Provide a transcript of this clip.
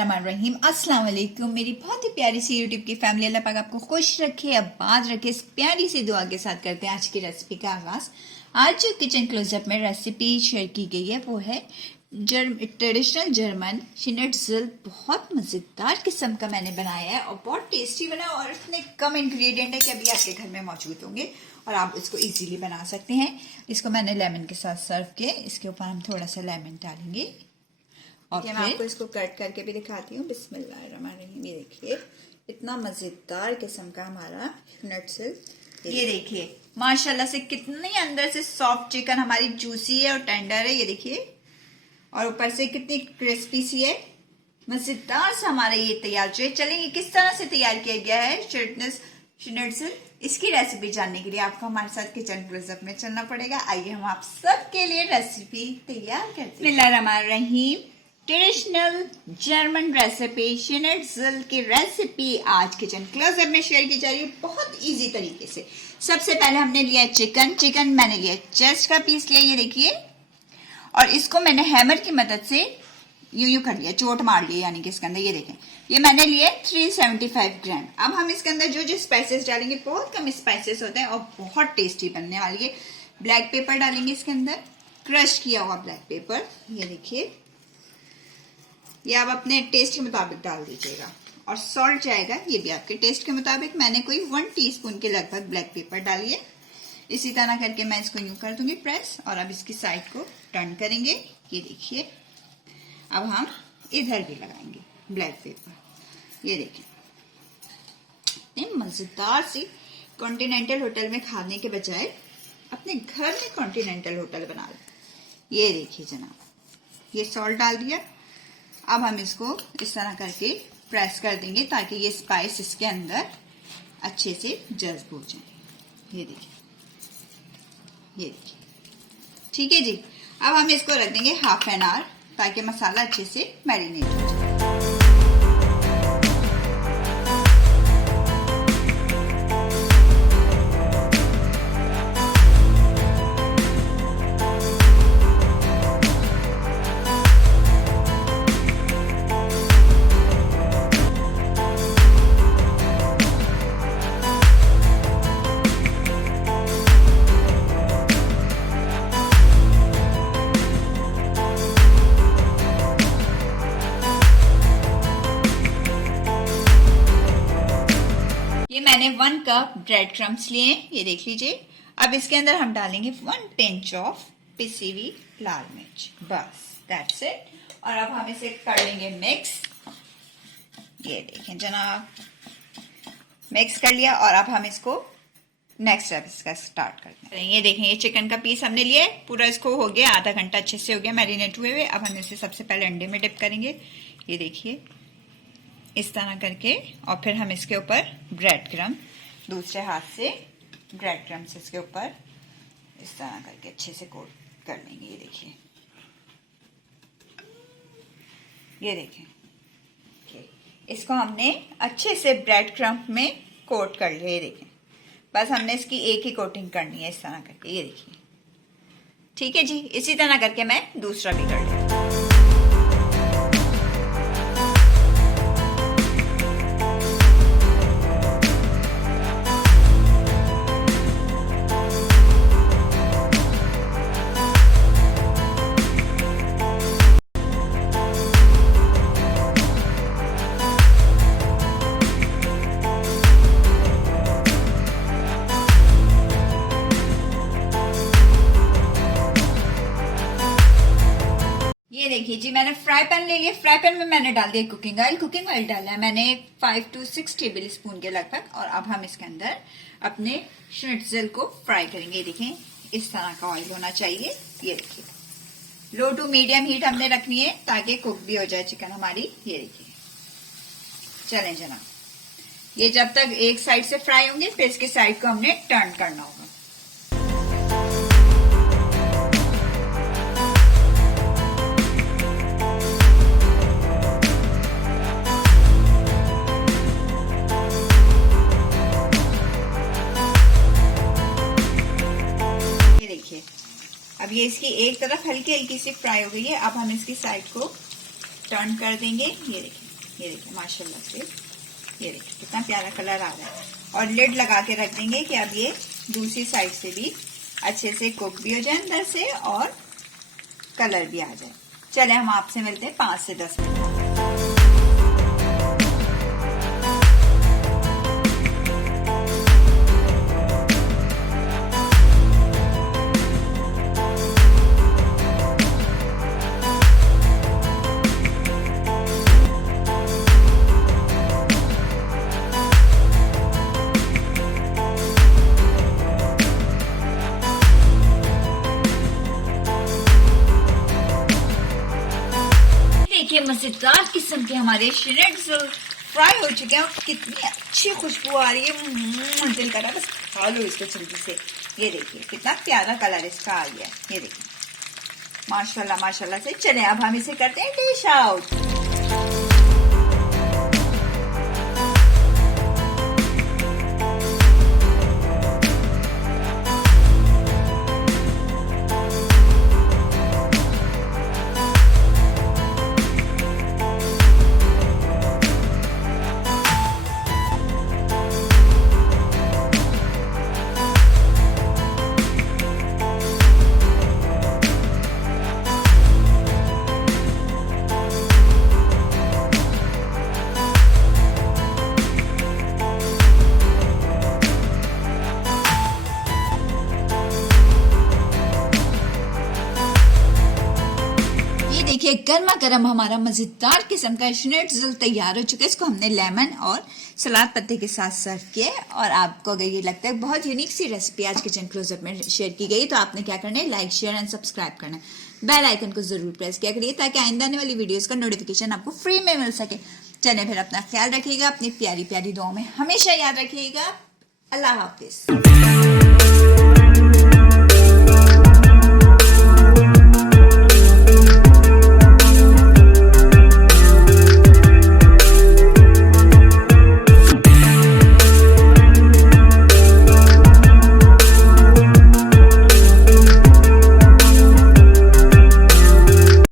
बिस्मिल्लाहिर्रहमानिर्रहीम। अस्सलाम वालेकुम। मेरी बहुत ही प्यारी सी यूट्यूब की फैमिली, अल्लाह पाक आपको खुश रखे, आबाद रखे। इस प्यारी सी दुआ के साथ करते हैं आज की रेसिपी का आगाज। आज जो किचन क्लोजअप में रेसिपी शेयर की गई है वो है ट्रेडिशनल जर्मन शिनिट्ज़ेल। बहुत मज़ेदार किस्म का मैंने बनाया है और बहुत टेस्टी बना और इतने कम इंग्रेडिएंट है कि अभी आपके घर में मौजूद होंगे और आप इसको इजीली बना सकते हैं। इसको मैंने लेमन के साथ सर्व किया। इसके ऊपर हम थोड़ा सा लेमन डालेंगे और मैं आपको इसको कट करके भी दिखाती हूँ। बिस्मिल्लाहिर्रहमानिर्रहीम। ये देखिए इतना मज़ेदार किस्म का हमारा शिनिट्ज़ेल। ये देखिए माशाल्लाह से कितनी अंदर से सॉफ्ट चिकन हमारी जूसी है और टेंडर है। ये देखिए और ऊपर से कितनी क्रिस्पी सी है। मजेदार सा हमारा ये तैयार जो है। चलेंगे किस तरह से तैयार किया गया है शिनिट्ज़ेल, इसकी रेसिपी जानने के लिए आपको हमारे साथ किचन क्लोजअप में चलना पड़ेगा। आइए हम आप सबके लिए रेसिपी तैयार करते हैं। बिस्मिल्लाहिर्रहमानिर्रहीम। ट्रेडिशनल जर्मन रेसिपी शिनिट्ज़ेल की रेसिपी आज किचन क्लोजअप में शेयर की जा रही है बहुत इजी तरीके से। सबसे पहले हमने लिया चिकन मैंने लिया चेस्ट का पीस लिया, ये देखिए, और इसको मैंने हैमर की मदद से यूं कर लिया, चोट मार लिया, यानी कि इसके अंदर ये देखें ये मैंने लिए 375 ग्राम। अब हम इसके अंदर जो स्पाइसेस डालेंगे बहुत कम स्पाइसेस होते हैं और बहुत टेस्टी बनने वाली है। ब्लैक पेपर डालेंगे इसके अंदर, क्रश किया हुआ ब्लैक पेपर, ये देखिए, ये आप अपने टेस्ट के मुताबिक डाल दीजिएगा। और सॉल्ट जाएगा ये भी आपके टेस्ट के मुताबिक। मैंने कोई 1 टीस्पून के लगभग ब्लैक पेपर डाली है। इसी तरह करके मैं इसको यूं कर दूंगी प्रेस और अब इसकी साइड को टर्न करेंगे। ये देखिए अब हम इधर भी लगाएंगे ब्लैक पेपर। ये देखिए मजेदार सी कॉन्टिनेंटल होटल में खाने के बजाय अपने घर में कॉन्टिनेंटल होटल बना लो। ये देखिए जनाब, ये सॉल्ट डाल दिया। अब हम इसको इस तरह करके प्रेस कर देंगे ताकि ये स्पाइस इसके अंदर अच्छे से जज्ब हो जाए। ये देखिए, ये देखिए, ठीक है जी। अब हम इसको रख देंगे हाफ एन आवर ताकि मसाला अच्छे से मैरिनेट हो जाए। मैंने 1 कप ब्रेड क्रम्स लिए, ये देख लीजिए। अब इसके अंदर हम डालेंगे 1 पिंच ऑफ पिसी हुई लाल मिर्च, बस दैट्स इट। और अब हम इसे कर लेंगे मिक्स। ये देखें जनाब, मिक्स कर लिया और अब हम इसको नेक्स्ट स्टेप इसका स्टार्ट करते हैं। ये देखें ये चिकन का पीस हमने लिया है, पूरा इसको हो गया, आधा घंटा अच्छे से हो गया मैरिनेट हुए हुए। अब हम इसे सबसे पहले अंडे में डिप करेंगे, ये देखिए इस तरह करके, और फिर हम इसके ऊपर ब्रेड क्रम, दूसरे हाथ से ब्रेड क्रम्स इसके ऊपर इस तरह करके अच्छे से कोट कर लेंगे। ये देखिए, ये देखिए, इसको हमने अच्छे से ब्रेड क्रम्प में कोट कर लिया। ये देखिए, बस हमने इसकी एक ही कोटिंग करनी है इस तरह करके। ये देखिए, ठीक है जी। इसी तरह करके मैं दूसरा भी कर लिया। ये देखिए जी, मैंने फ्राई पैन ले लिया। फ्राई पैन में मैंने डाल दिया कुकिंग ऑयल डाला है मैंने 5 to 6 टेबल स्पून के लगभग। और अब हम इसके अंदर अपने शिनिट्ज़ेल को फ्राई करेंगे। ये देखें इस तरह का ऑयल होना चाहिए। ये देखिए लो टू मीडियम हीट हमने रखनी है ताकि कुक भी हो जाए चिकन हमारी। ये देखिए, चलें जनाब, ये जब तक एक साइड से फ्राई होंगे फिर इसके साइड को हमने टर्न करना होगा। अब ये इसकी एक तरफ हल्की हल्की सी फ्राई हो गई है। अब हम इसकी साइड को टर्न कर देंगे। ये देखिए ये देखिए माशाल्लाह से, ये देखिए कितना प्यारा कलर आ रहा है। और लिड लगा के रख देंगे कि अब ये दूसरी साइड से भी अच्छे से कुक भी हो जाए अंदर से और कलर भी आ जाए। चले हम आपसे मिलते हैं 5 से 10 मिनट। देखिए मजेदार किस्म के हमारे श्रिनेट्स फ्राई हो चुके हैं और कितनी अच्छी खुशबू आ रही है। दिल कर रहा है बस खा लो इसको जल्दी से। ये देखिए कितना प्यारा कलर इसका आ गया, ये देखिए माशाल्लाह माशाल्लाह से। चले अब हम इसे करते हैं डिश आउट। देखिए गर्मा गर्म हमारा मजेदार किस्म का श्निट्ज़ल तैयार हो चुका है। इसको हमने लेमन और सलाद पत्ते के साथ सर्व किया और आपको अगर ये लगता है बहुत यूनिक सी रेसिपी आज किचन क्लोजअप में शेयर की गई तो आपने क्या करना है, लाइक शेयर एंड सब्सक्राइब करना है। बेल आइकन को जरूर प्रेस किया करिए ताकि आइंदा आने वाली वीडियोस का नोटिफिकेशन आपको फ्री में मिल सके। चलिए फिर अपना ख्याल रखिएगा, अपनी प्यारी प्यारी दुआओं में हमेशा याद रखिएगा। अल्लाह हाफिज।